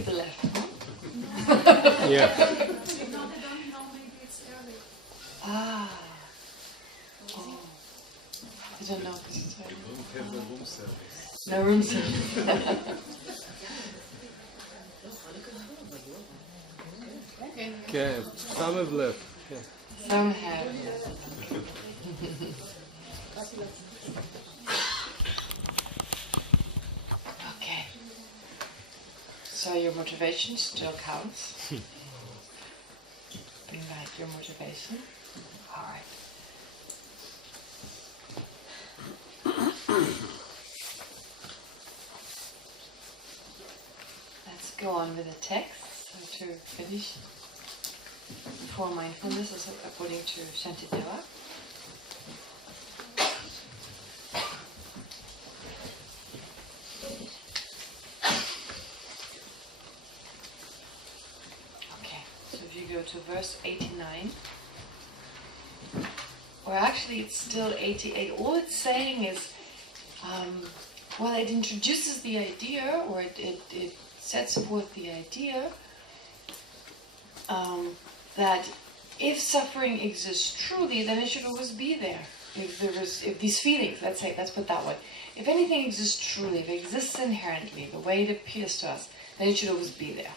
people left, huh? Yeah. Ah. Oh. I don't know. Sorry. You won't have the room service. No room service. Okay, some have left. Yeah. Some have. Okay. So your motivation still counts. Bring back your motivation. All right. Let's go on with the text. So to finish for mindfulness, is according to Shantideva. Okay, so if you go to verse 89, or actually it's still 88, all it's saying is, well, it introduces the idea, or it sets forth the idea that if suffering exists truly, then it should always be there. If these feelings, let's put that way, if anything exists truly, if it exists inherently, the way it appears to us, then it should always be there.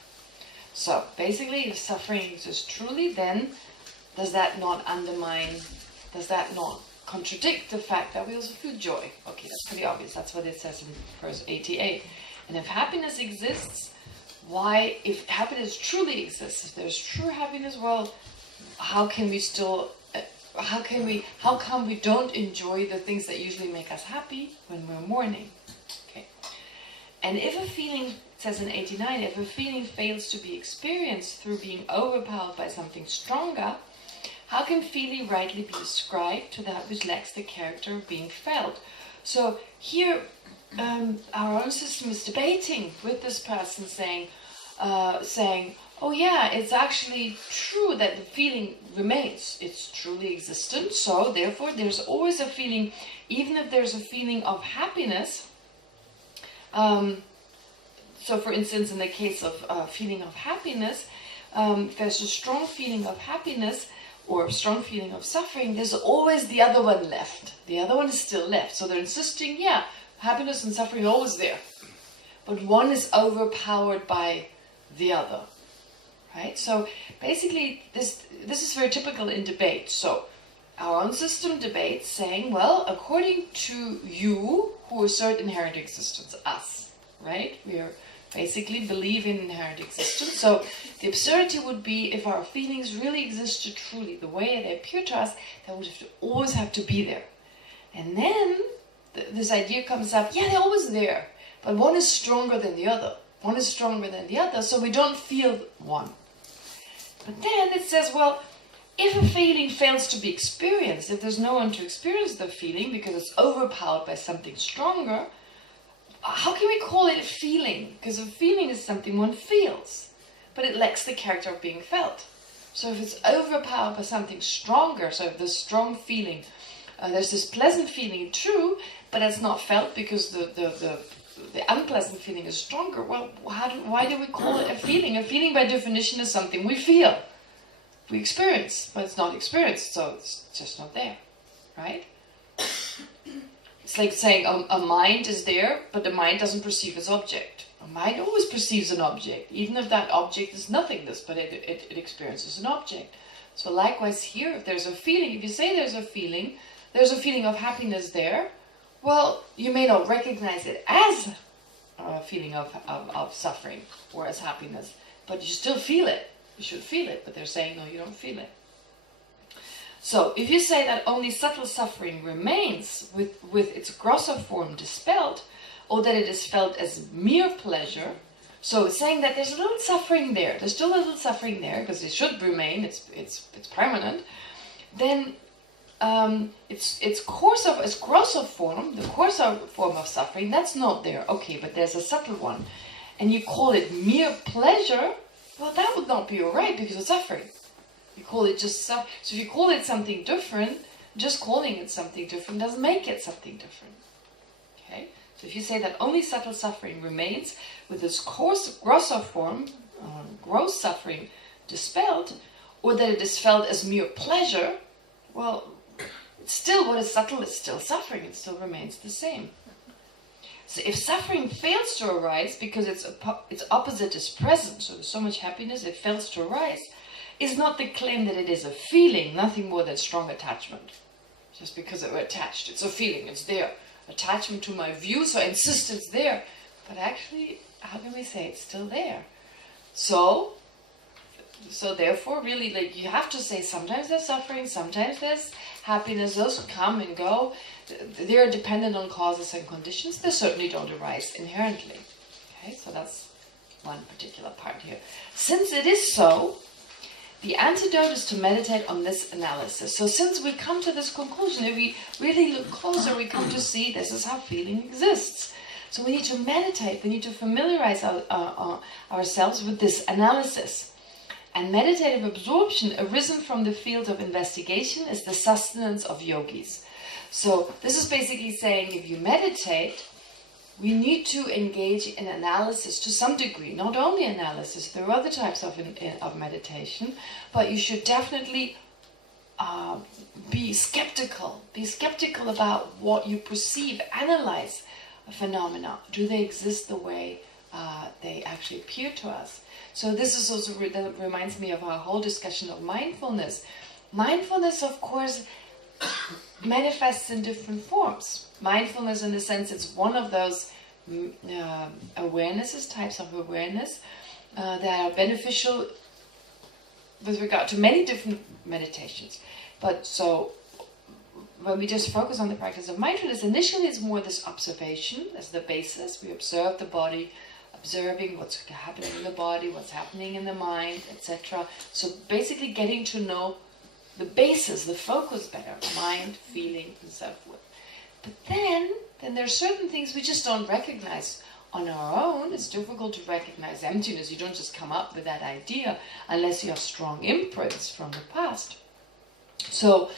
So basically, if suffering exists truly, then does that not contradict the fact that we also feel joy? Okay, that's pretty obvious. That's what it says in verse 88. And if happiness exists, why, if happiness truly exists, if there's true happiness, well, how come we don't enjoy the things that usually make us happy when we're mourning? Okay. And if a feeling, it says in 89, if a feeling fails to be experienced through being overpowered by something stronger, how can feeling rightly be ascribed to that which lacks the character of being felt? So here, our own system is debating with this person, saying, oh yeah, it's actually true that the feeling remains. It's truly existent, so therefore there's always a feeling, even if there's a feeling of happiness. So for instance, in the case of feeling of happiness, if there's a strong feeling of happiness, or a strong feeling of suffering, there's always the other one left. The other one is still left. So they're insisting, yeah, happiness and suffering are always there. But one is overpowered by the other. Right? So basically, this is very typical in debate. So our own system debates saying, well, according to you who assert inherent existence, us, right? We are basically believe in inherent existence. So the absurdity would be if our feelings really existed truly the way they appear to us, they would always have to be there. And then this idea comes up, yeah, they're always there, but one is stronger than the other. One is stronger than the other, so we don't feel one. But then it says, well, if a feeling fails to be experienced, if there's no one to experience the feeling because it's overpowered by something stronger, how can we call it a feeling? Because a feeling is something one feels, but it lacks the character of being felt. So if it's overpowered by something stronger, so if there's strong feeling, there's this pleasant feeling, true, but it's not felt because the unpleasant feeling is stronger. Well, why do we call it a feeling? A feeling by definition is something we feel, we experience, but it's not experienced, so it's just not there, right? It's like saying a mind is there, but the mind doesn't perceive its object. A mind always perceives an object, even if that object is nothingness, but it experiences an object. So likewise here, if there's a feeling, if you say there's a feeling of happiness there, well, you may not recognize it as a feeling of suffering or as happiness, but you still feel it. You should feel it, but they're saying, no, you don't feel it. So, if you say that only subtle suffering remains with its grosser form dispelled, or that it is felt as mere pleasure, so it's saying that there's a little suffering there, there's still a little suffering there, because it should remain, it's permanent, then its grosser form, the coarser form of suffering, that's not there. Okay, but there's a subtle one, and you call it mere pleasure, well, that would not be alright, because it's suffering. You call it just so if you call it something different, just calling it something different doesn't make it something different. Okay? So if you say that only subtle suffering remains with this grosser form, gross suffering dispelled, or that it is felt as mere pleasure, well, still what is subtle is still suffering, it still remains the same. So if suffering fails to arise because its opposite is present, so there's so much happiness, it fails to arise, is not the claim that it is a feeling, nothing more than strong attachment. Just because we're attached, it's a feeling, it's there. Attachment to my view, so I insist it's there. But actually, how can we say it's still there? So therefore, really, like, you have to say sometimes there's suffering, sometimes there's happiness, those come and go. They're dependent on causes and conditions. They certainly don't arise inherently. Okay, so that's one particular part here. Since it is so, the antidote is to meditate on this analysis. So since we come to this conclusion, if we really look closer, we come to see this is how feeling exists. So we need to meditate, we need to familiarize ourselves with this analysis. And meditative absorption, arisen from the field of investigation, is the sustenance of yogis. So this is basically saying if you meditate, we need to engage in analysis to some degree. Not only analysis, there are other types of meditation, but you should definitely be skeptical. Be skeptical about what you perceive. Analyze phenomena. Do they exist the way they actually appear to us? So this is also that reminds me of our whole discussion of mindfulness. Mindfulness, of course, manifests in different forms. Mindfulness, in the sense, it's one of those awarenesses, types of awareness that are beneficial with regard to many different meditations. But so when we just focus on the practice of mindfulness, initially it's more this observation as the basis. We observe the body, observing what's happening in the body, what's happening in the mind, etc. So basically getting to know the basis, the focus better, mind, feeling, and so forth. But then there are certain things we just don't recognize on our own. It's difficult to recognize emptiness. You don't just come up with that idea unless you have strong imprints from the past. So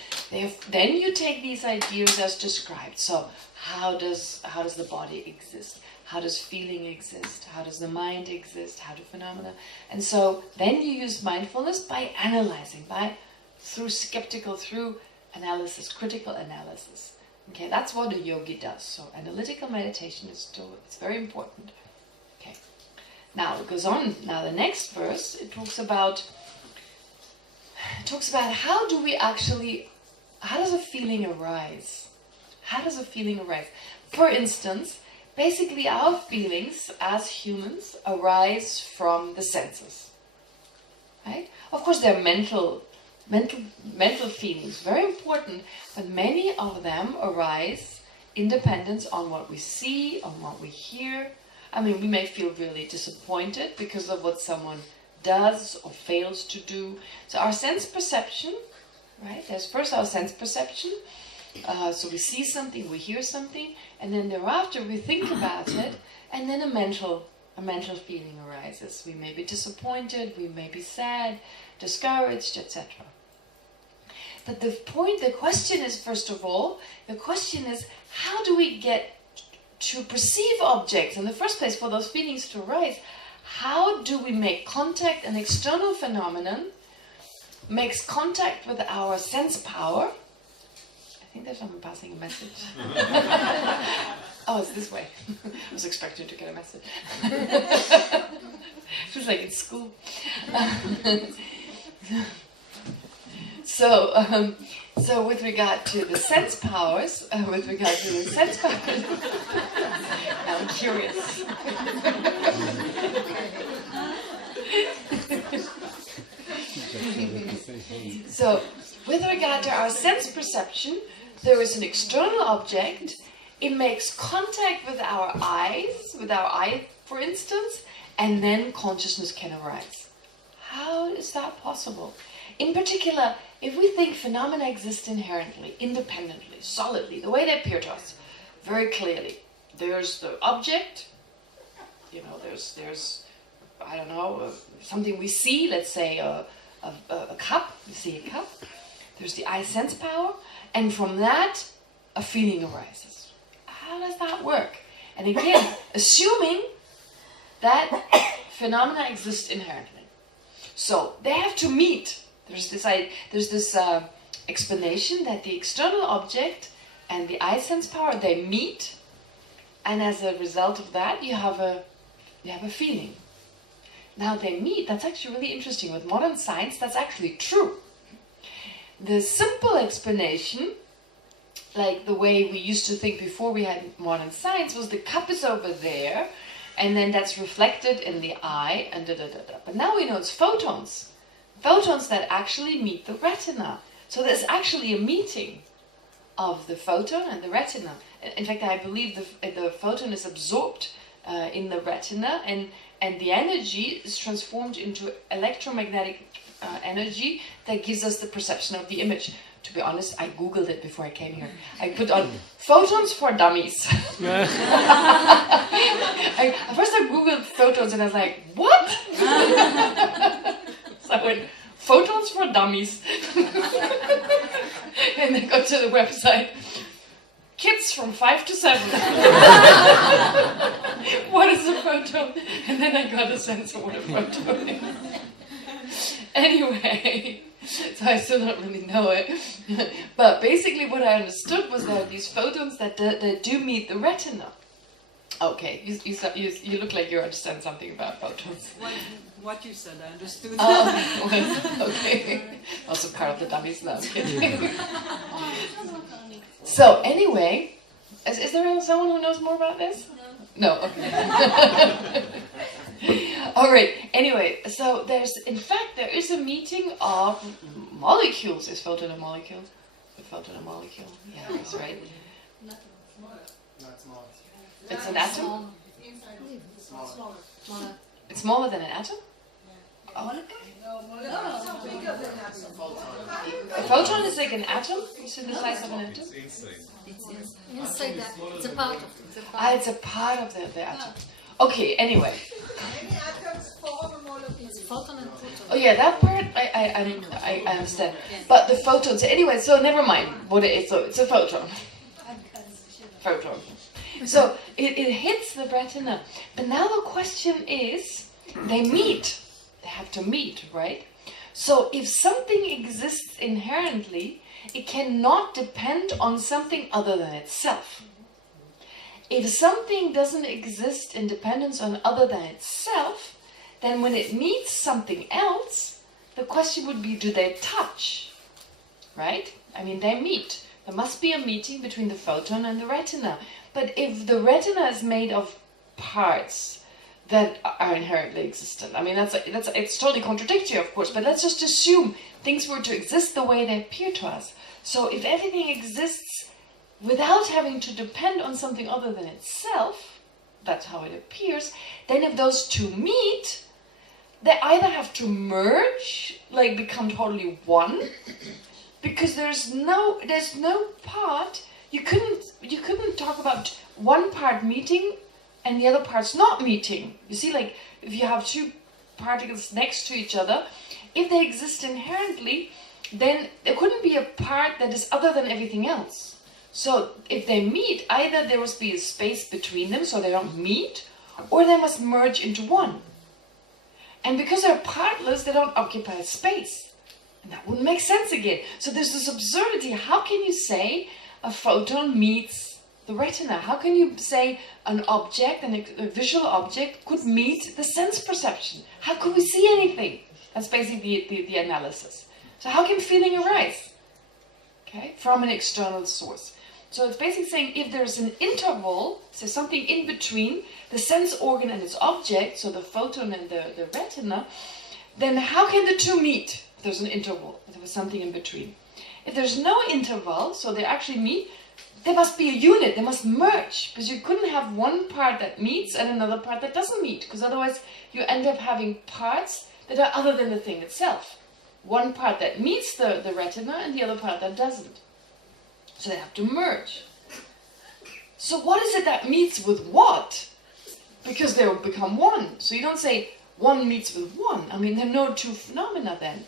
then you take these ideas as described. So how does the body exist? How does feeling exist? How does the mind exist? How do phenomena? And so then you use mindfulness by analyzing, through analysis, critical analysis. Okay, that's what a yogi does. So analytical meditation is it's very important. Okay. Now it goes on. Now the next verse, it talks about how does a feeling arise? How does a feeling arise? For instance, basically our feelings as humans arise from the senses. Right? Of course they're mental feelings, very important, but many of them arise in dependence on what we see, on what we hear. I mean, we may feel really disappointed because of what someone does or fails to do. So our sense perception, right? There's first our sense perception. So we see something, we hear something, and then thereafter we think about it, and then a mental feeling arises. We may be disappointed, we may be sad, discouraged, etc. But the question is, first of all, how do we get to perceive objects in the first place for those feelings to arise? How do we make contact? An external phenomenon makes contact with our sense power. I think there's someone passing a message. Oh, it's this way. I was expecting to get a message. It was like in school. So with regard to the sense powers, I'm curious. So with regard to our sense perception, there is an external object. It makes contact with our eyes, for instance, and then consciousness can arise. How is that possible? In particular, if we think phenomena exist inherently, independently, solidly, the way they appear to us, very clearly. There's the object, there's I don't know, something we see, let's say a cup, you see a cup. There's the eye sense power, and from that, a feeling arises. How does that work? And again, assuming that phenomena exist inherently. So they have to meet. There's this explanation that the external object and the eye sense power, they meet, and as a result of that, you have a feeling. Now they meet. That's actually really interesting. With modern science, that's actually true. The simple explanation, like the way we used to think before we had modern science, was the cup is over there, and then that's reflected in the eye, and da-da-da-da. But now we know it's photons. Photons that actually meet the retina. So there's actually a meeting of the photon and the retina. In fact, I believe the photon is absorbed in the retina, and the energy is transformed into electromagnetic energy that gives us the perception of the image. To be honest, I googled it before I came here. I put on photons for dummies. First I googled photons and I was like, what? So I went, photons for dummies. And I got to the website, kids from 5 to 7. What is a photon? And then I got a sense of what a photon is. Anyway, so I still don't really know it. But basically what I understood was there are these photons that do meet the retina. Okay, you look like you understand something about photons. What you said, I understood. Okay. Also part of the dummies now, I'm kidding. So anyway, is there someone who knows more about this? No, okay. All right, anyway, so there is a meeting of molecules. Is photon a molecule? A photon a molecule? Yeah, that's right. It's an atom? It's smaller than an atom? Oh. A photon is like an atom? Is it the size of an atom? It's inside that. It's a part of it. It's a part of the atom. Okay, anyway. It's photon and proton. Oh yeah, that part I understand. But the photons, anyway, so never mind what it is. So it's a photon. Photon. So it hits the retina. But now the question is, they meet. They have to meet, right? So if something exists inherently, it cannot depend on something other than itself. If something doesn't exist in dependence on other than itself, then when it meets something else, the question would be, do they touch? Right? I mean, they meet. There must be a meeting between the photon and the retina. But if the retina is made of parts that are inherently existent, I mean, it's totally contradictory, of course, but let's just assume things were to exist the way they appear to us. So if everything exists without having to depend on something other than itself, that's how it appears, then if those two meet, they either have to merge, like become totally one, because there's no part, you couldn't talk about one part meeting and the other part's not meeting. You see, like if you have two particles next to each other, if they exist inherently, then there couldn't be a part that is other than everything else. So if they meet, either there must be a space between them so they don't meet, or they must merge into one. And because they're partless, they don't occupy space. And that wouldn't make sense again. So there's this absurdity. How can you say a photon meets the retina? How can you say an object, a visual object, could meet the sense perception? How could we see anything? That's basically the analysis. So how can feeling arise? Okay, from an external source. So it's basically saying if there's an interval, so something in between the sense organ and its object, so the photon and the retina, then how can the two meet if there's an interval, if there was something in between? If there's no interval, so they actually meet, there must be a unit, they must merge, because you couldn't have one part that meets and another part that doesn't meet, because otherwise you end up having parts that are other than the thing itself. One part that meets the retina and the other part that doesn't. So they have to merge. So what is it that meets with what? Because they will become one. So you don't say one meets with one. I mean, there are no two phenomena then.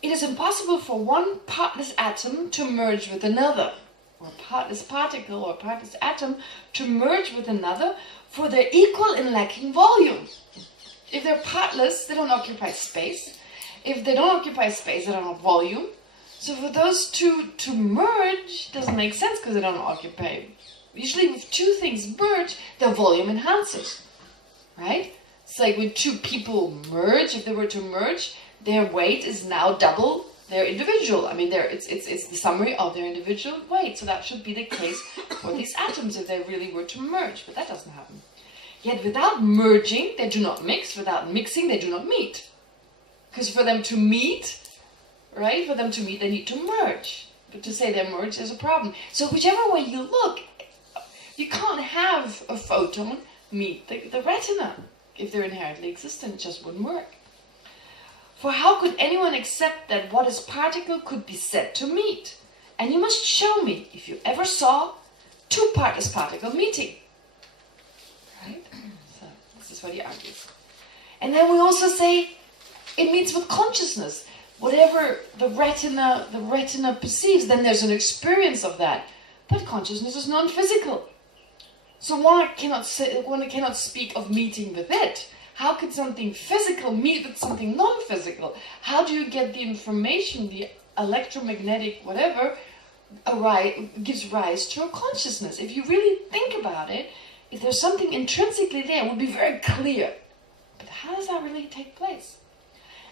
It is impossible for one partless atom to merge with another. or partless particle or partless atom to merge with another, for they're equal in lacking volume. If they're partless, they don't occupy space. If they don't occupy space, they don't have volume. So for those two to merge doesn't make sense because they don't occupy. Usually with two things merge, their volume enhances, right? It's like when two people merge, if they were to merge, their weight is now double their individual. I mean, it's the summary of their individual weight. So that should be the case for these atoms if they really were to merge, but that doesn't happen. Yet without merging, they do not mix. Without mixing, they do not meet. Because for them to meet, right? For them to meet, they need to merge. But to say they merge is a problem. So whichever way you look, you can't have a photon meet the retina. If they're inherently existent, it just wouldn't work. For how could anyone accept that what is particle could be said to meet? And you must show me, if you ever saw, two partless particle meeting. Right? So this is what he argues. And then we also say it meets with consciousness. Whatever the retina perceives, then there's an experience of that. But consciousness is non-physical. So one cannot speak of meeting with it. How could something physical meet with something non-physical? How do you get the information, the electromagnetic whatever, gives rise to a consciousness? If you really think about it, if there's something intrinsically there, it would be very clear. But how does that really take place?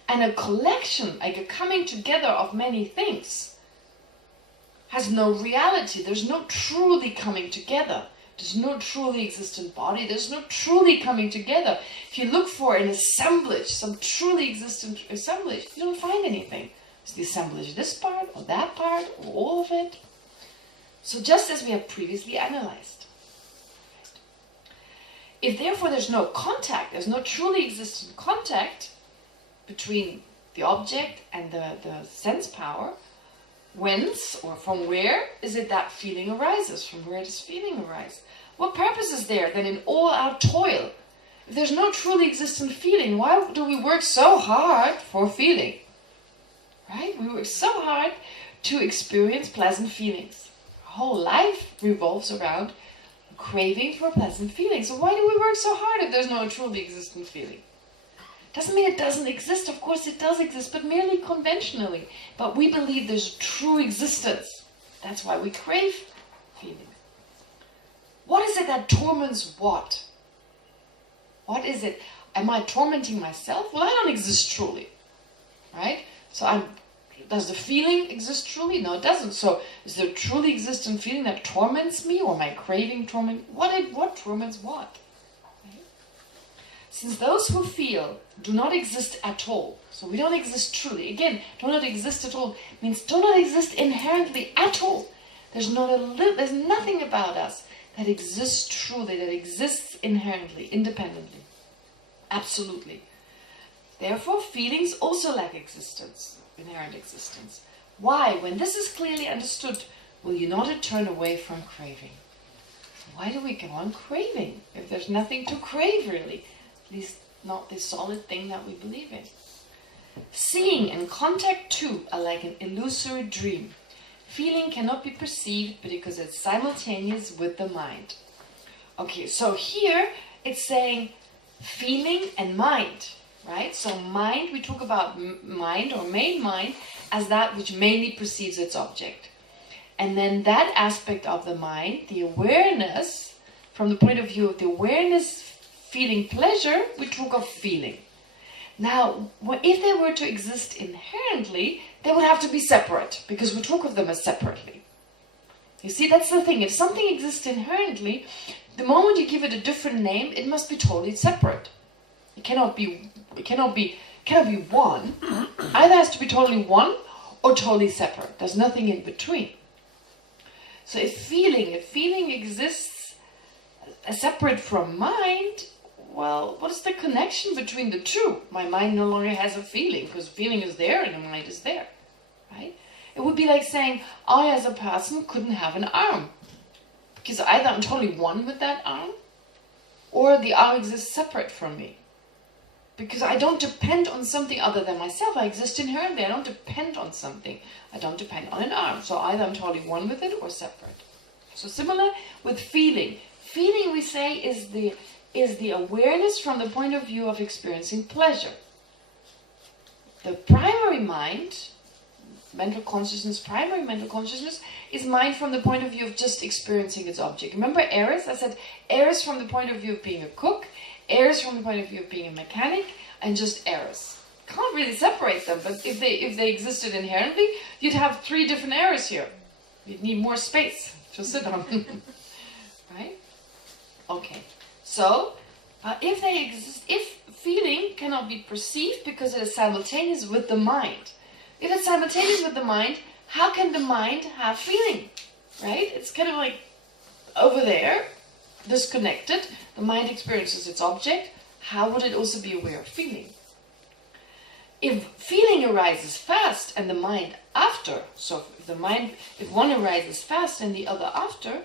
And a collection, like a coming together of many things, has no reality. There's no truly coming together. There's no truly existent body. There's no truly coming together. If you look for an assemblage, some truly existent assemblage, you don't find anything. It's the assemblage of this part, or that part, or all of it. So just as we have previously analyzed. If therefore there's no contact, there's no truly existent contact between the object and the sense power, whence or from where is it that feeling arises? From where does feeling arise? What purpose is there then in all our toil? If there's no truly existent feeling, why do we work so hard for feeling? Right? We work so hard to experience pleasant feelings. Our whole life revolves around a craving for pleasant feelings. So why do we work so hard if there's no truly existent feeling? Doesn't mean it doesn't exist. Of course it does exist, but merely conventionally. But we believe there's true existence. That's why we crave feelings. What is it that torments what? What is it? Am I tormenting myself? Well, I don't exist truly. Right? So does the feeling exist truly? No, it doesn't. So is there a truly existent feeling that torments me? Or my craving torment? What torments what? Since those who feel do not exist at all, so we don't exist truly. Again, do not exist at all means do not exist inherently at all. There's nothing about us that exists truly, that exists inherently, independently, absolutely. Therefore, feelings also lack existence, inherent existence. Why? When this is clearly understood, will you not turn away from craving? Why do we go on craving if there's nothing to crave really? At least not the solid thing that we believe in. Seeing and contact too are like an illusory dream. Feeling cannot be perceived because it's simultaneous with the mind. Okay, so here it's saying feeling and mind, right? So mind, we talk about mind or main mind as that which mainly perceives its object. And then that aspect of the mind, the awareness, from the point of view of the awareness feeling pleasure, we talk of feeling. Now, if they were to exist inherently, they would have to be separate, because we talk of them as separately. You see, that's the thing. If something exists inherently, the moment you give it a different name, it must be totally separate. It cannot be one. Either has to be totally one or totally separate. There's nothing in between. So if feeling exists separate from mind, well, what is the connection between the two? My mind no longer has a feeling, because feeling is there and the mind is there, right? It would be like saying, I as a person couldn't have an arm, because either I'm totally one with that arm, or the arm exists separate from me. Because I don't depend on something other than myself. I exist inherently. I don't depend on something. I don't depend on an arm. So either I'm totally one with it or separate. So similar with feeling. Feeling, we say, is the awareness from the point of view of experiencing pleasure. The primary mind, mental consciousness, primary mental consciousness, is mind from the point of view of just experiencing its object. Remember Eris? I said Eris from the point of view of being a cook, Eris from the point of view of being a mechanic, and just Eris. Can't really separate them, but if they existed inherently, you'd have 3 different Eris here. You'd need more space to sit on. Right? Okay. So, if they exist, if feeling cannot be perceived because it is simultaneous with the mind. If it's simultaneous with the mind, how can the mind have feeling? Right? It's kind of like over there, disconnected. The mind experiences its object. How would it also be aware of feeling? If feeling arises fast and the mind after, so if one arises fast and the other after,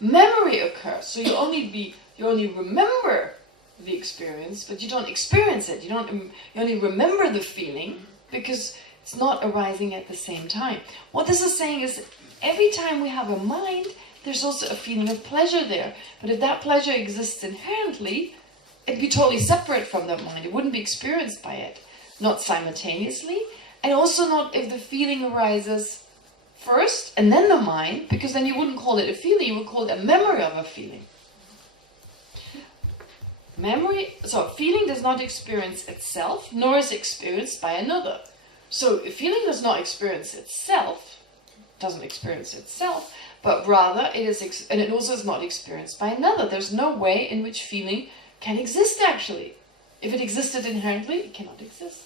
memory occurs. So you only remember the experience, but you don't experience it. You only remember the feeling because it's not arising at the same time. What this is saying is every time we have a mind, there's also a feeling of pleasure there. But if that pleasure exists inherently, it'd be totally separate from that mind. It wouldn't be experienced by it. Not simultaneously, and also not if the feeling arises first and then the mind, because then you wouldn't call it a feeling, you would call it a memory of a feeling. Feeling does not experience itself, nor is experienced by another. So if feeling does not experience itself, but rather it is, and it also is not experienced by another. There's no way in which feeling can exist actually. If it existed inherently, it cannot exist.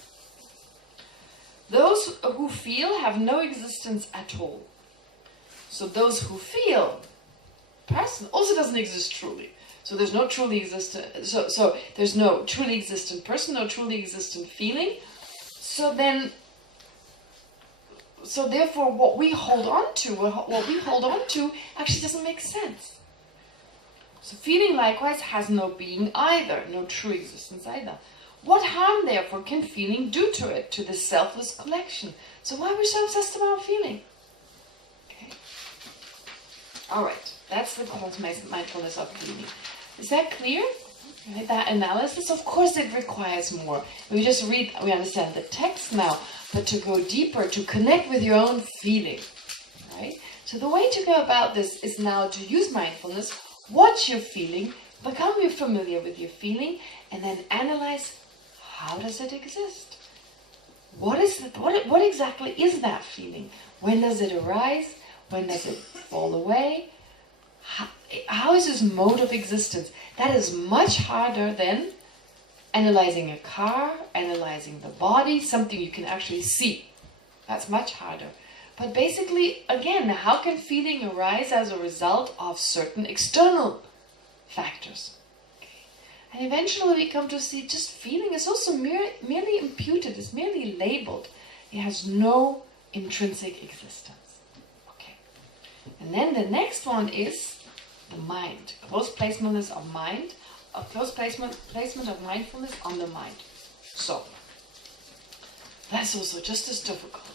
Those who feel have no existence at all. So those who feel, person also doesn't exist truly. So there's no truly existent. So there's no truly existent person, no truly existent feeling. So therefore, what we hold on to actually doesn't make sense. So feeling likewise has no being either, no true existence either. What harm, therefore, can feeling do to it, to this selfless collection? So why are we so obsessed about feeling? Okay. All right. That's the mindfulness of feeling. Is that clear? Right? That analysis, of course, it requires more. We just read, we understand the text now, but to go deeper, to connect with your own feeling. Right? So the way to go about this is now to use mindfulness. Watch your feeling, become familiar with your feeling, and then analyze, how does it exist? What exactly is that feeling? When does it arise? When does it fall away? How is this mode of existence? That is much harder than analyzing a car, analyzing the body, something you can actually see. That's much harder. But basically, again, how can feeling arise as a result of certain external factors? Okay. And eventually we come to see just feeling is also merely imputed, it's merely labeled. It has no intrinsic existence. Okay. And then the next one is the mind. Close placement of mind, a close placement of mindfulness on the mind. So, that's also just as difficult.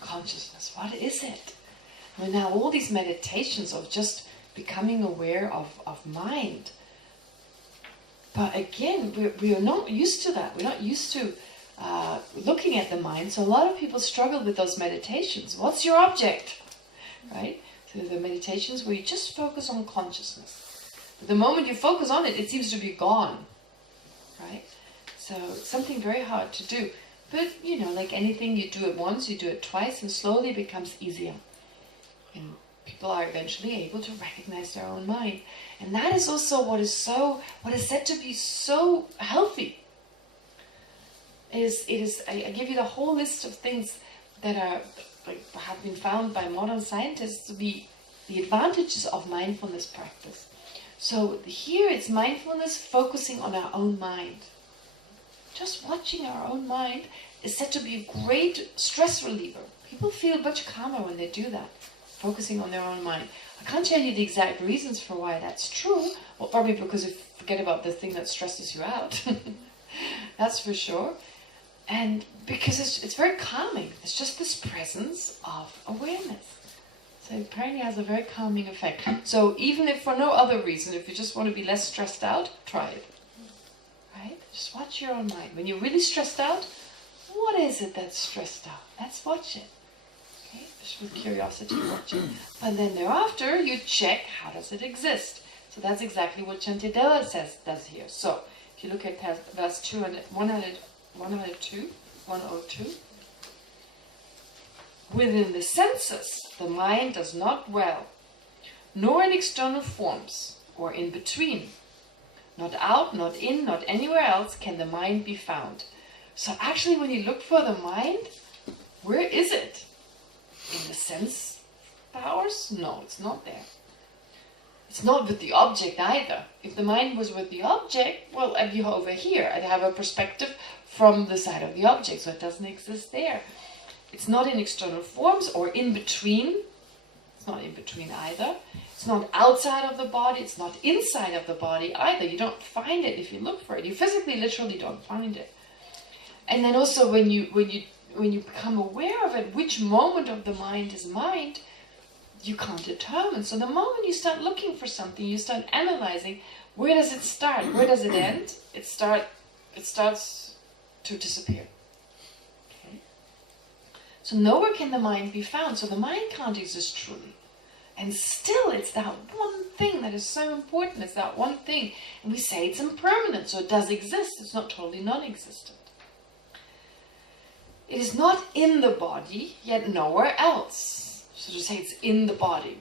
Consciousness, what is it? Well, now all these meditations of just becoming aware of mind. But again, we are not used to that. We're not used to looking at the mind. So a lot of people struggle with those meditations. What's your object? Right? So the meditations where you just focus on consciousness. But the moment you focus on it, it seems to be gone. Right? So it's something very hard to do. But, like anything, you do it once, you do it twice, and slowly it becomes easier. And people are eventually able to recognize their own mind. And that is also what is said to be so healthy. I give you the whole list of things that have been found by modern scientists to be the advantages of mindfulness practice. So here it's mindfulness focusing on our own mind. Just watching our own mind is said to be a great stress reliever. People feel much calmer when they do that, focusing on their own mind. I can't tell you the exact reasons for why that's true. Well, probably because you forget about the thing that stresses you out. That's for sure. And because it's very calming. It's just this presence of awareness. So apparently it has a very calming effect. So even if for no other reason, if you just want to be less stressed out, try it. Right? Just watch your own mind. When you're really stressed out, what is it that's stressed out? Let's watch it. Okay? Just with curiosity, watch it. And then thereafter, you check, how does it exist? So that's exactly what Shantideva does here. So if you look at verse 102, within the senses, the mind does not dwell, nor in external forms, or in between. Not out, not in, not anywhere else can the mind be found. So actually when you look for the mind, where is it? In the sense powers? No, it's not there. It's not with the object either. If the mind was with the object, well, I'd be over here. I'd have a perspective from the side of the object, so it doesn't exist there. It's not in external forms or in between. It's not in between either. It's not outside of the body. It's not inside of the body either. You don't find it if you look for it. You physically, literally don't find it. And then also when you become aware of it, which moment of the mind is mind, you can't determine. So the moment you start looking for something, you start analyzing, where does it start? Where does it end? It starts to disappear. Okay? So nowhere can the mind be found. So the mind can't exist truly. And still it's that one thing that is so important. It's that one thing. And we say it's impermanent, so it does exist. It's not totally non-existent. It is not in the body, yet nowhere else. So to say it's in the body,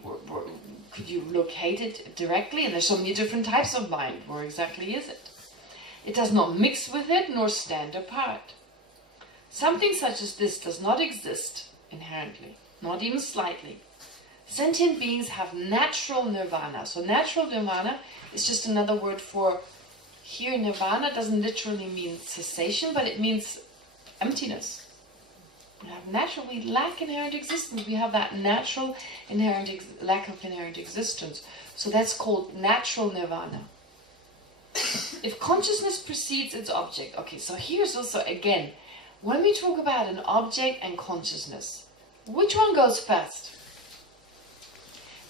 could you locate it directly? And there's so many different types of mind. Where exactly is it? It does not mix with it, nor stand apart. Something such as this does not exist inherently, not even slightly. Sentient beings have natural nirvana. So natural nirvana is just another word for, here nirvana doesn't literally mean cessation, but it means emptiness. We have natural, we lack inherent existence. We have that natural inherent lack of inherent existence. So that's called natural nirvana. If consciousness precedes its object. Okay, so here's also, again, when we talk about an object and consciousness, which one goes first?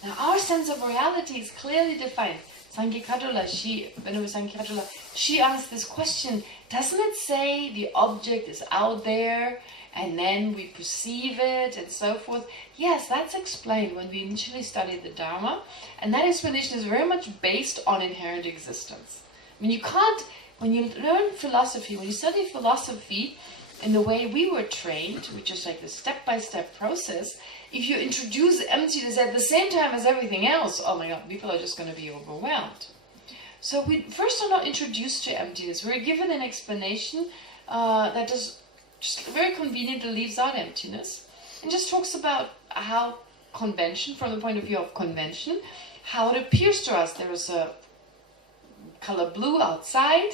Now our sense of reality is clearly defined. She asked this question, doesn't it say the object is out there and then we perceive it and so forth? Yes, that's explained when we initially studied the Dharma, and that explanation is very much based on inherent existence. I mean, you can't, when you learn philosophy, when you study philosophy in the way we were trained, which is like the step-by-step process, if you introduce emptiness at the same time as everything else, oh my God, people are just going to be overwhelmed. So we first are not introduced to emptiness. We're given an explanation that just very conveniently leaves out emptiness and just talks about how convention, from the point of view of convention, how it appears to us. There is a color blue outside,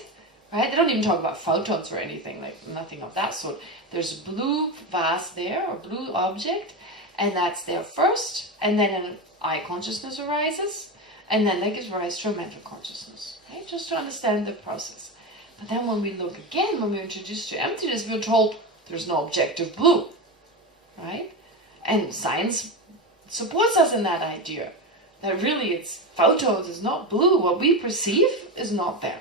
right? They don't even talk about photons or anything, like nothing of that sort. There's a blue vase there, or blue object, and that's there first, and then an eye consciousness arises, and then that gives rise to a mental consciousness, right? Just to understand the process. But then when we look again, when we're introduced to emptiness, we're told there's no objective blue, right? And science supports us in that idea, that really it's photons is not blue. What we perceive is not there,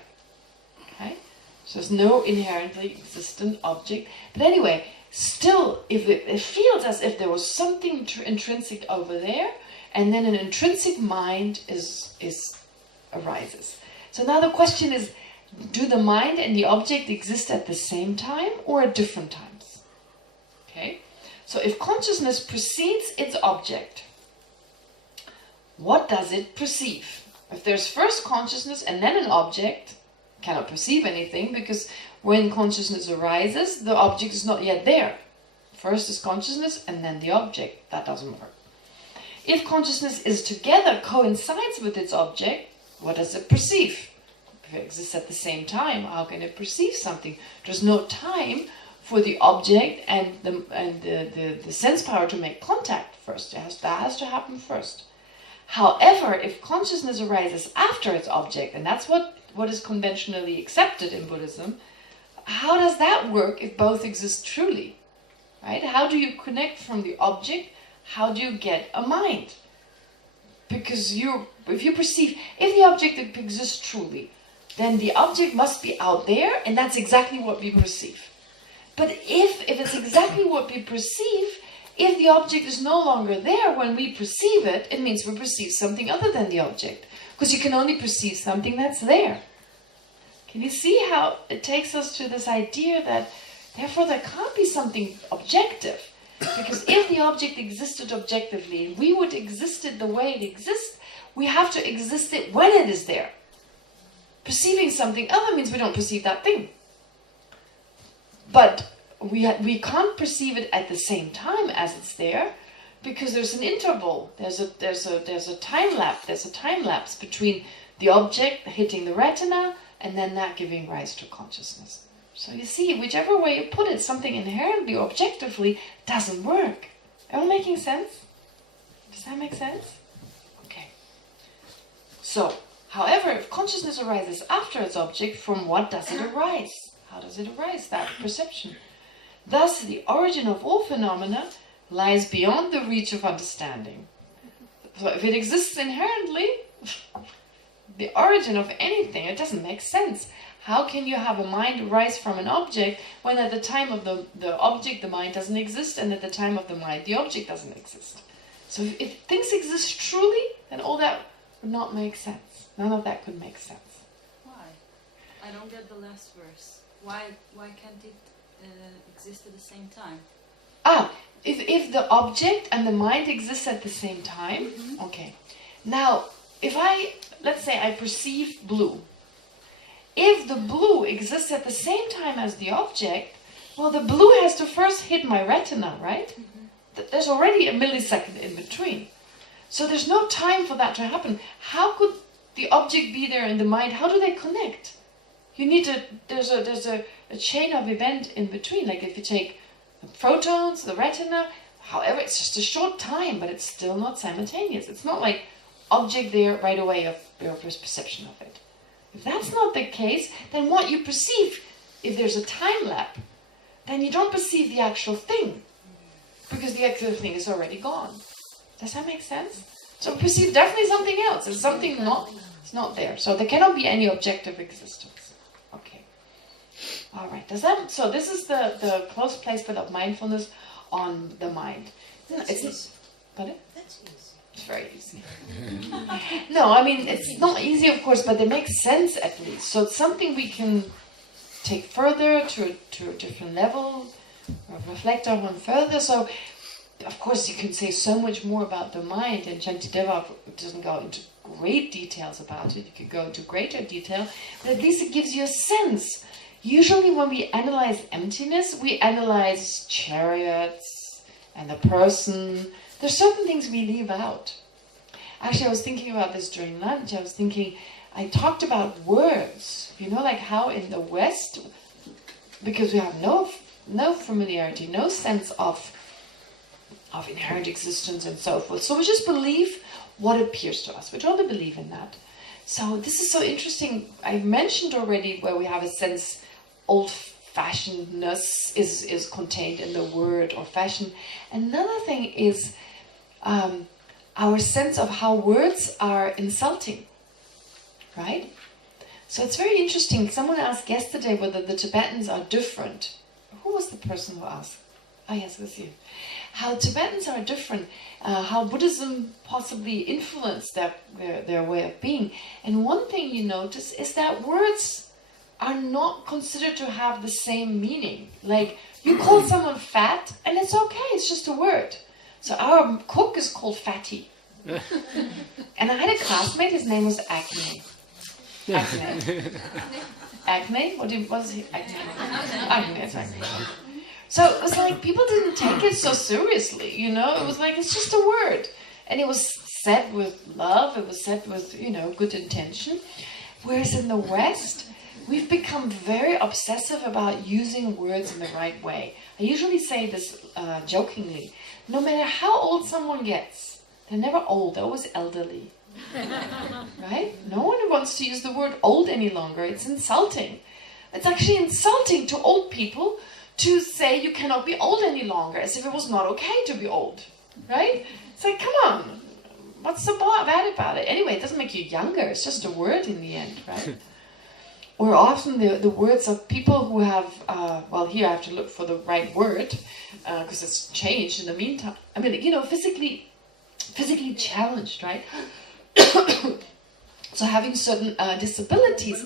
okay? So there's no inherently existent object. But anyway, still, if it feels as if there was something intrinsic over there, and then an intrinsic mind arises. So now the question is, do the mind and the object exist at the same time or at different times? Okay? So if consciousness precedes its object, what does it perceive? If there's first consciousness and then an object, cannot perceive anything, because when consciousness arises, the object is not yet there. First is consciousness and then the object. That doesn't work. If consciousness is together, coincides with its object, what does it perceive? If it exists at the same time, how can it perceive something? There's no time for the object and the sense power to make contact first. That has to happen first. However, if consciousness arises after its object, and that's what is conventionally accepted in Buddhism, how does that work if both exist truly? Right? How do you connect from the object how do you get a mind? Because if the object exists truly, then the object must be out there, and that's exactly what we perceive. But if it's exactly what we perceive, if the object is no longer there when we perceive it, it means we perceive something other than the object. Because you can only perceive something that's there. Can you see how it takes us to this idea that, therefore, there can't be something objective? Because if the object existed objectively, and we would exist it the way it exists, we have to exist it when it is there. Perceiving something other means we don't perceive that thing. But we can't perceive it at the same time as it's there, because there's an interval. There's a time lapse. There's a time lapse between the object hitting the retina and then that giving rise to consciousness. So you see, whichever way you put it, something inherently objectively doesn't work. Am I making sense? Does that make sense? Okay. So, however, if consciousness arises after its object, from what does it arise? How does it arise, that perception? Thus, the origin of all phenomena lies beyond the reach of understanding. So if it exists inherently, the origin of anything, it doesn't make sense. How can you have a mind arise from an object when at the time of the object the mind doesn't exist, and at the time of the mind the object doesn't exist? So if things exist truly, then all that would not make sense. None of that could make sense. Why? I don't get the last verse. Why can't it exist at the same time? If the object and the mind exist at the same time, okay. Now, let's say I perceive blue. If the blue exists at the same time as the object, well, the blue has to first hit my retina, right? There's already a millisecond in between. So there's no time for that to happen. How could the object be there in the mind? How do they connect? There's a chain of event in between. Like if you take the photons, the retina, however, it's just a short time, but it's still not simultaneous. It's not like object there right away of your perception of it. If that's not the case, then what you perceive, if there's a time lapse, then you don't perceive the actual thing, because the actual thing is already gone. Does that make sense? So perceive definitely something else. It's something it's not there. So there cannot be any objective existence. Okay. All right. So this is the close placement of mindfulness on the mind. Pardon? That's easy. It's very easy. No, I mean, it's not easy, of course, but it makes sense at least. So it's something we can take further to a different level, or reflect on further. So, of course, you can say so much more about the mind, and Shantideva doesn't go into great details about it. You could go into greater detail, but at least it gives you a sense. Usually when we analyze emptiness, we analyze chariots and the person. There's certain things we leave out. Actually, I was thinking about this during lunch. I talked about words. You know, like how in the West, because we have no familiarity, no sense of inherent existence and so forth. So we just believe what appears to us. We totally believe in that. So this is so interesting. I mentioned already where we have a sense old-fashionedness is contained in the word or fashion. Another thing is our sense of how words are insulting, right? So it's very interesting. Someone asked yesterday whether the Tibetans are different. Who was the person who asked? Oh yes, it was you. How Tibetans are different, how Buddhism possibly influenced their way of being. And one thing you notice is that words are not considered to have the same meaning. Like, you call someone fat, and it's okay, it's just a word. So our cook is called Fatty. And I had a classmate, his name was Acne. Acne? What was he? Acne, exactly. So it was like, people didn't take it so seriously, you know? It was like, it's just a word. And it was said with love, it was said with, good intention. Whereas in the West, we've become very obsessive about using words in the right way. I usually say this jokingly. No matter how old someone gets, they're never old, they're always elderly. Right? No one wants to use the word old any longer. It's insulting. It's actually insulting to old people to say you cannot be old any longer, as if it was not okay to be old. right? It's like, come on, what's so bad about it? Anyway, it doesn't make you younger. It's just a word in the end, right? Or often the words of people who have, well, here I have to look for the right word, because it's changed in the meantime. I mean, you know, physically challenged, right? So having certain disabilities.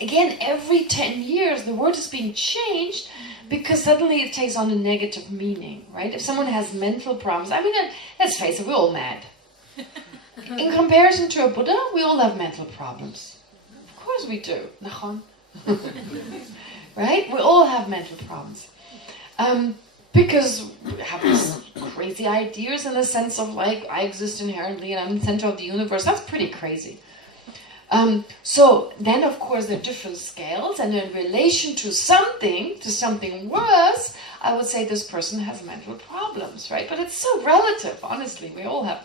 Again, every 10 years, the word is being changed because suddenly it takes on a negative meaning, right? If someone has mental problems, I mean, let's face it, we're all mad. In comparison to a Buddha, we all have mental problems. Of course we do. Right? We all have mental problems. Because we have these crazy ideas in the sense of like, I exist inherently and I'm the center of the universe. That's pretty crazy. So then of course there are different scales, and in relation to something worse, I would say this person has mental problems, right? But it's so relative, honestly. We all have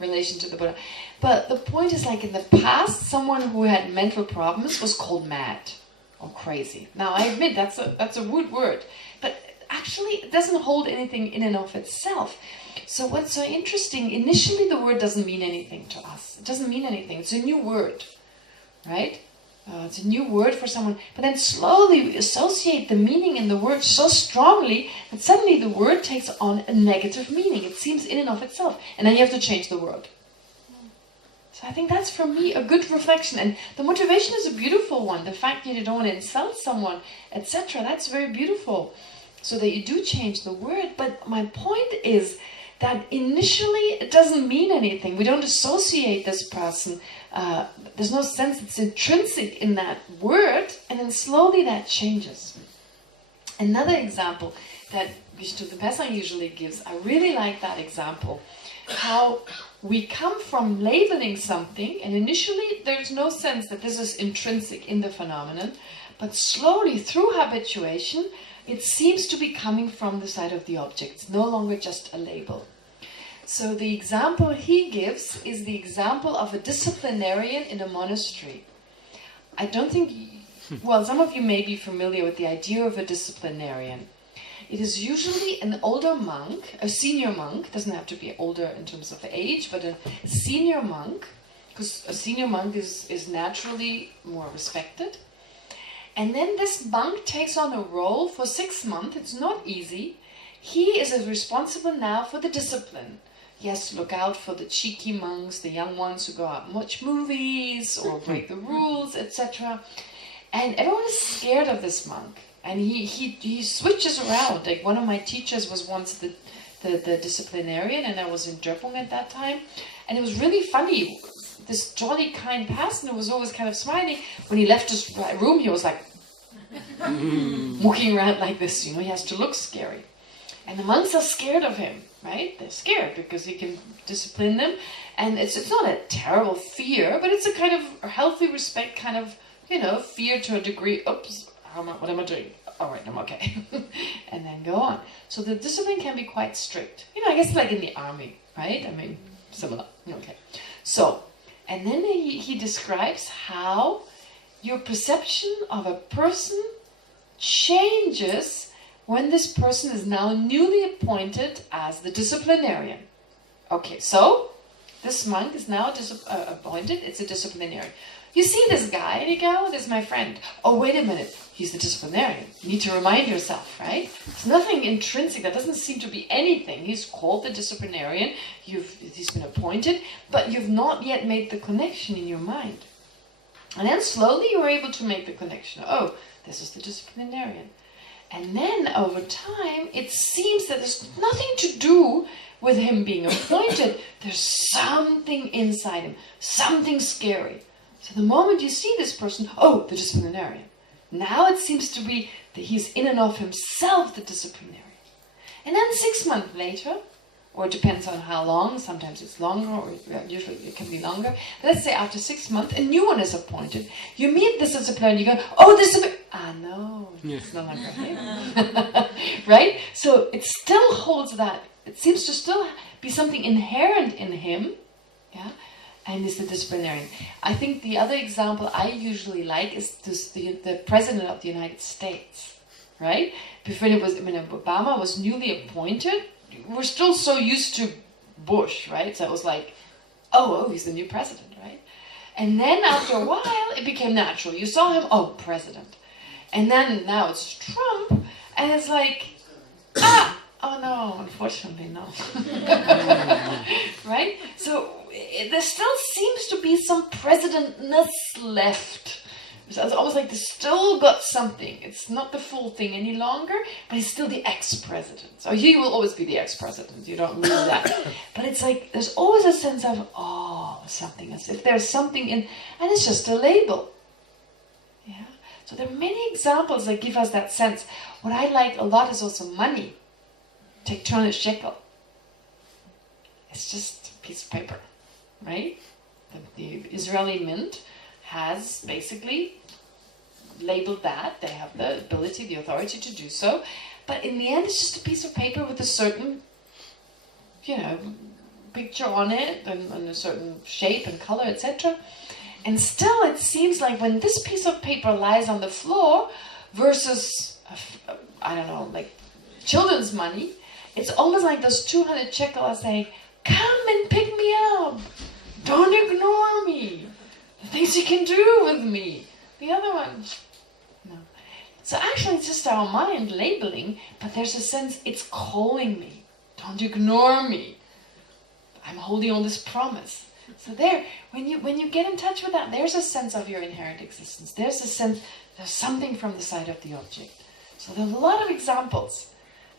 relation to the Buddha. But the point is, like in the past, someone who had mental problems was called mad or crazy. Now I admit that's a rude word, but actually it doesn't hold anything in and of itself. So what's so interesting, initially the word doesn't mean anything to us. It doesn't mean anything. It's a new word, right? It's a new word for someone. But then slowly we associate the meaning in the word so strongly that suddenly the word takes on a negative meaning. It seems in and of itself. And then you have to change the word. So I think that's, for me, a good reflection. And the motivation is a beautiful one. The fact that you don't want to insult someone, etc., that's very beautiful. So that you do change the word. But my point is that initially it doesn't mean anything. We don't associate this person. There's no sense it's intrinsic in that word, and then slowly that changes. Another example that Geshe Kelsang usually gives, I really like that example, how we come from labeling something, and initially there's no sense that this is intrinsic in the phenomenon, but slowly through habituation, it seems to be coming from the side of the object. It's no longer just a label. So the example he gives is the example of a disciplinarian in a monastery. I don't think, well, some of you may be familiar with the idea of a disciplinarian. It is usually an older monk, a senior monk, doesn't have to be older in terms of age, but a senior monk, because a senior monk is naturally more respected. And then this monk takes on a role for 6 months. It's not easy. He is responsible now for the discipline. He has to look out for the cheeky monks, the young ones who go out and watch movies or break the rules, etc. And everyone is scared of this monk. And he switches around. Like one of my teachers was once the disciplinarian, and I was in Drepung at that time. And it was really funny. This jolly, kind person who was always kind of smiling, when he left his room, he was like walking around like this, you know, he has to look scary. And the monks are scared of him, right? They're scared because he can discipline them. And it's not a terrible fear, but it's a kind of healthy respect, kind of, you know, fear to a degree. Oops, what am I doing? All right, I'm okay. And then go on. So the discipline can be quite strict. You know, I guess like in the army, right? I mean, similar. Okay. So, and then he describes how your perception of a person changes when this person is now newly appointed as the disciplinarian. Okay, so this monk is now appointed, it's a disciplinarian. You see this guy, and you go, this is my friend. Oh, wait a minute, he's the disciplinarian. You need to remind yourself, right? It's nothing intrinsic, that doesn't seem to be anything. He's called the disciplinarian, he's been appointed, but you've not yet made the connection in your mind. And then slowly you're able to make the connection. Oh, this is the disciplinarian. And then over time, it seems that there's nothing to do with him being appointed. There's something inside him, something scary. So the moment you see this person, oh, the disciplinarian. Now it seems to be that he's in and of himself the disciplinarian. And then 6 months later, or it depends on how long, sometimes it's longer, or usually it can be longer. Let's say after 6 months, a new one is appointed. You meet this disciplinarian, you go, oh, this is no, it's no longer him. Right? So it still holds that, it seems to still be something inherent in him, yeah, and is the disciplinarian. I think the other example I usually like is the President of the United States, right? Before when Obama was newly appointed, we're still so used to Bush, right? So it was like, oh, he's the new president, right? And then after a while, it became natural. You saw him, oh, president. And then now it's Trump, and it's like, oh no, unfortunately no. Right? So there still seems to be some presidentness left. It's almost like they still got something. It's not the full thing any longer, but he's still the ex-president. So he will always be the ex-president. You don't lose that. But it's like there's always a sense of, something. As if there's something in, and it's just a label. Yeah. So there are many examples that give us that sense. What I like a lot is also money. Take 200 shekel. It's just a piece of paper, right? The Israeli mint has basically labeled that. They have the ability, the authority to do so. But in the end, it's just a piece of paper with a certain, picture on it and a certain shape and color, etc. And still, it seems like when this piece of paper lies on the floor versus, like children's money, it's almost like those 200 shekel are saying, come and pick me up. Don't ignore me. The things you can do with me. The other one, no. So actually it's just our mind labeling, but there's a sense it's calling me. Don't ignore me. I'm holding on this promise. So there, when you get in touch with that, there's a sense of your inherent existence. There's a sense, there's something from the side of the object. So there's a lot of examples.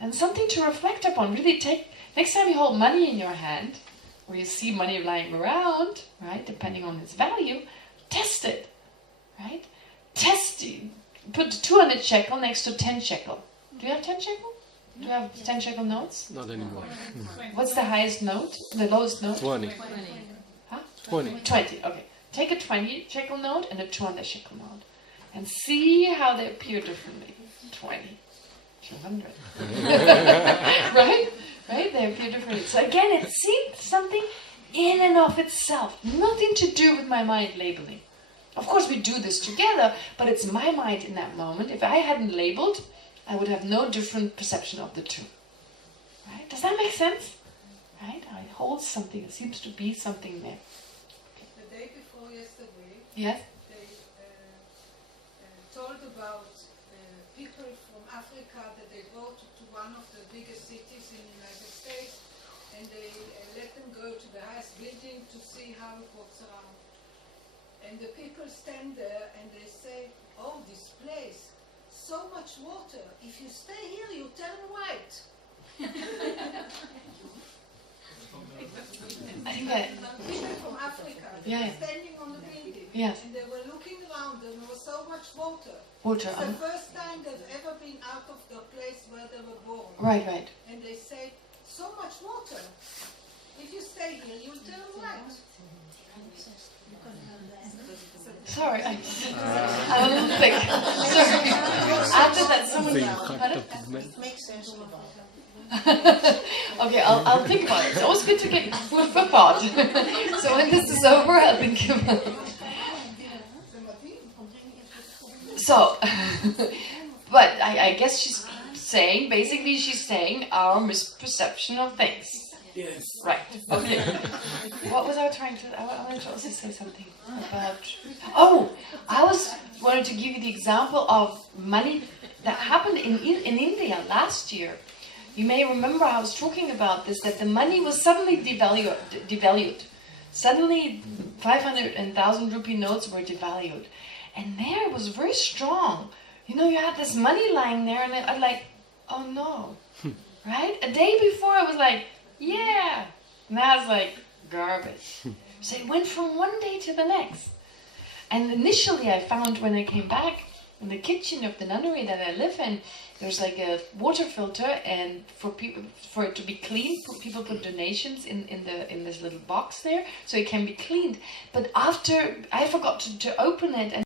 And something to reflect upon. Really take, next time you hold money in your hand, or you see money lying around, right, depending on its value, test it, right? Test it. Put 200 shekel next to 10 shekel. Do you have 10 shekel? Do you have 10 shekel notes? Not anymore. What's the highest note? The lowest note? 20. Huh? 20. 20, okay. Take a 20 shekel note and a 200 shekel note. And see how they appear differently. 20. 200. Right? Right? They appear differently. So again, it seems something in and of itself. Nothing to do with my mind labeling. Of course, we do this together, but it's my mind in that moment. If I hadn't labeled, I would have no different perception of the two. Right? Does that make sense? Right? I hold something. It seems to be something there. Okay. The day before yesterday, yes? they told about people from Africa that they go to one of the biggest cities in the United States, and they let them go to the highest building to see how it walks around. And the people stand there and they say, oh, this place, so much water. If you stay here, you turn white. I think that... People from Africa, they were standing on the building, and they were looking around and there was so much water. It's the first time they've ever been out of the place where they were born. Right, right. And they say, so much water. If you stay here, you'll turn white. Sorry, I'm a little thick. Sorry. After that, someone... Makes sense. Okay, I'll think about it. It's always good to get food for thought. So when this is over, I'll think about it. So, but I guess she's saying, basically she's saying our misperception of things. Yes. Right. Okay. What was I trying to... I wanted to also say something about... Oh! Wanted to give you the example of money that happened in India last year. You may remember I was talking about this, that the money was suddenly devalued. Suddenly 500 and 1,000 rupee notes were devalued. And there it was very strong. You know, you had this money lying there and I'm like, oh no. Right? A day before I was like, yeah. Now it's like garbage. So it went from one day to the next. And initially I found when I came back in the kitchen of the nunnery that I live in, there's like a water filter, and for it to be cleaned, people put donations in this little box there, so it can be cleaned. But after I forgot to open it, and